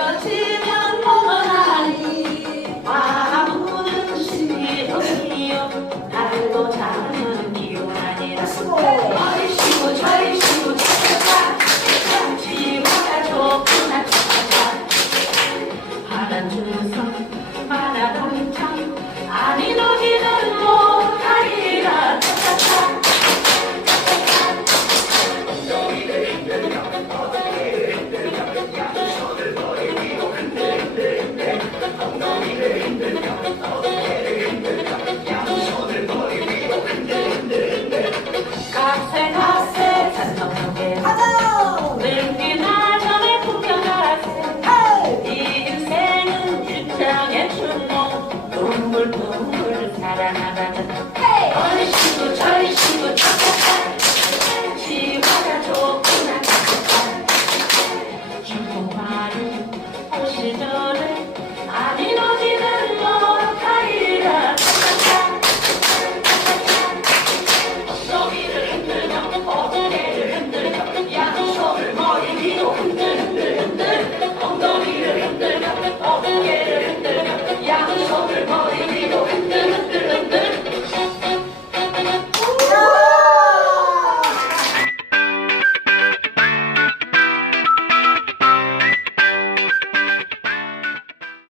늙 둥글